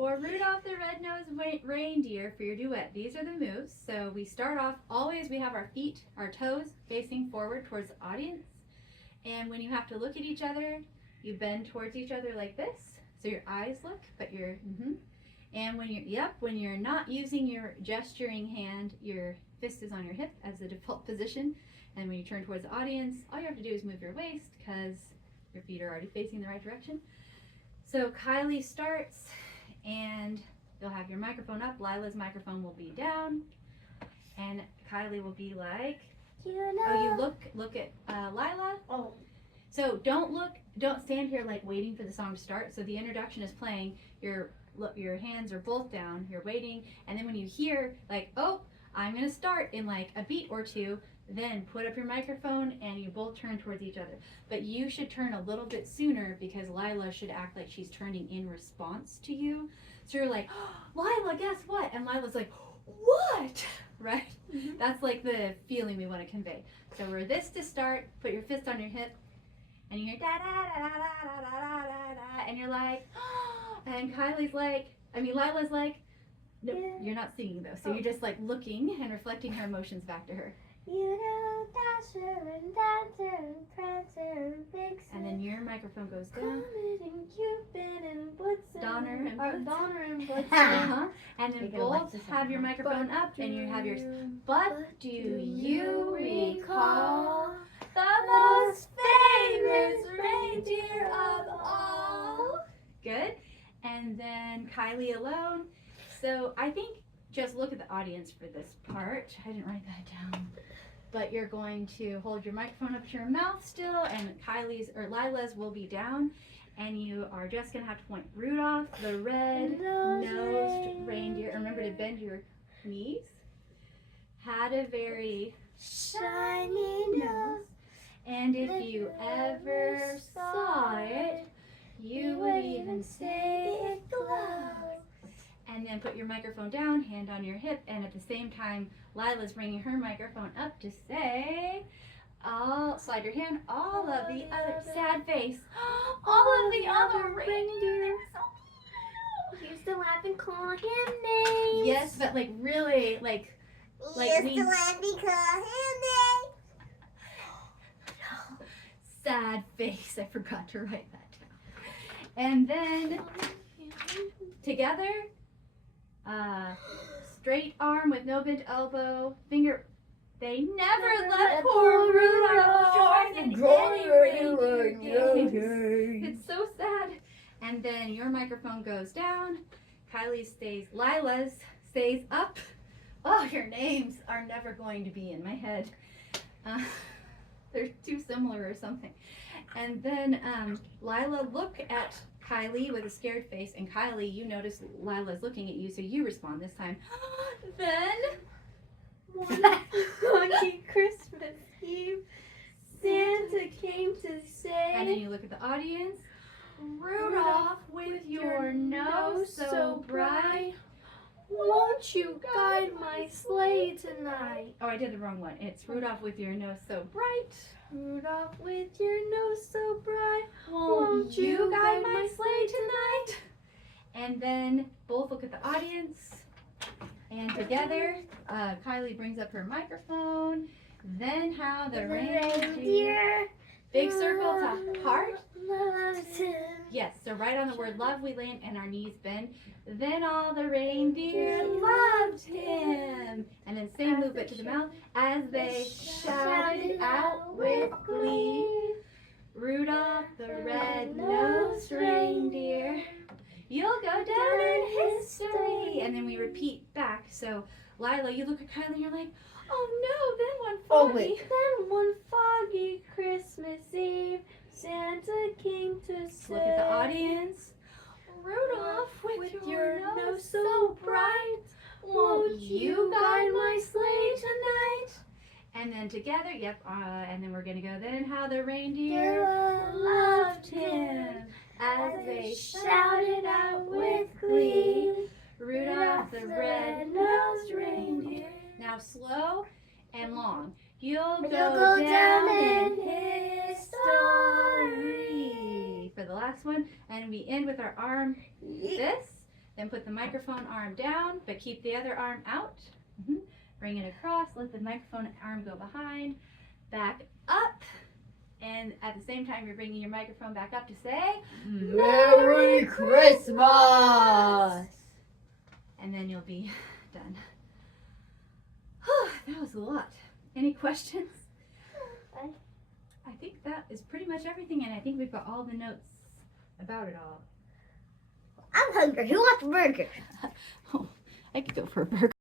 For Rudolph the Red-Nosed Reindeer, for your duet, these are the moves. So we start off, always we have our feet, our toes facing forward towards the audience. And when you have to look at each other, you bend towards each other like this. So your eyes look, but you're, And when you're not using your gesturing hand, your fist is on your hip as the default position. And when you turn towards the audience, all you have to do is move your waist because your feet are already facing the right direction. So Kylie starts, and you'll have your microphone up. Lila's microphone will be down, and Kylie will be like, oh, you look at Lila. Oh. So don't stand here like waiting for the song to start. So the introduction is playing, your hands are both down, you're waiting, and then when you hear like, oh, I'm gonna start in like a beat or two, then put up your microphone and you both turn towards each other. But you should turn a little bit sooner because Lila should act like she's turning in response to you. So you're like, oh, Lila, guess what? And Lila's like, what? Right? Mm-hmm. That's like the feeling we want to convey. So we're this to start, put your fist on your hip, and you hear da da da da da da da da da, and you're like, oh, and Lila's like, no, you're not singing though. So you're just like looking and reflecting her emotions back to her. You know, Dasher and Dancer and Prancer and Vixen. And then your microphone goes down. Comet and Cupid and Blitzen. Donner and Blitzen. Uh-huh. And then both have your microphone up and you have yours. But do you recall the most famous reindeer of all? Good. And then Kylie alone. So I think just look at the audience for this part. I didn't write that down. But you're going to hold your microphone up to your mouth still, and Lila's will be down, and you are just going to have to point Rudolph the red-nosed reindeer. Remember to bend your knees. Had a very shiny nose. And if you ever saw it, you would even say it glows. And then put your microphone down, hand on your hip, and at the same time, Lila's bringing her microphone up to say, slide your hand, all of the other, sad face, all of the other reindeer. You used to laugh and call him names. Yes, but like really, like we used to laugh and call him names. Sad face, I forgot to write that down. And then, together, straight arm with no bent elbow, finger. They never let poor Rudolph join in any games. It's so sad. And then your microphone goes down. Lila's stays up. Oh, your names are never going to be in my head. They're too similar or something. And then Lila, look at Kylie with a scared face, and Kylie, you notice Lila's looking at you, so you respond this time. Then, one lucky Christmas Eve, Santa came to say, and then you look at the audience, Rudolph, with your nose so bright, won't you guide my sleigh tonight? Oh, I did the wrong one. It's Rudolph with your nose so bright. Rudolph with your nose so bright, won't you guide my sleigh tonight? And then both look at the audience, and together, Kylie brings up her microphone. Then how the reindeer, big circle to heart. Yes, so right on the word love we land and our knees bend. Then all the reindeer loved him. And then same movement to the mouth as they shouted out with glee. Rudolph the red-nosed reindeer, you'll go down in history. And then we repeat back. So Lila, you look at Kylie and you're like, oh no, then one foggy Christmas Eve, Santa came to say. Look at the audience. Rudolph, with your nose so bright, won't you guide my sleigh tonight? And then together, and then we're going to go, then how the reindeer loved him as they shouted out with glee. Rudolph the red-nosed reindeer. Now slow and long. You'll go down in history. For the last one, and we end with our arm this. Then put the microphone arm down, but keep the other arm out. Bring it across, let the microphone arm go behind, back up, and at the same time you're bringing your microphone back up to say, Merry Christmas! And then you'll be done. That was a lot. Any questions? I think that is pretty much everything, and I think we've got all the notes about it all. I'm hungry. Who wants a burger? Oh, I could go for a burger.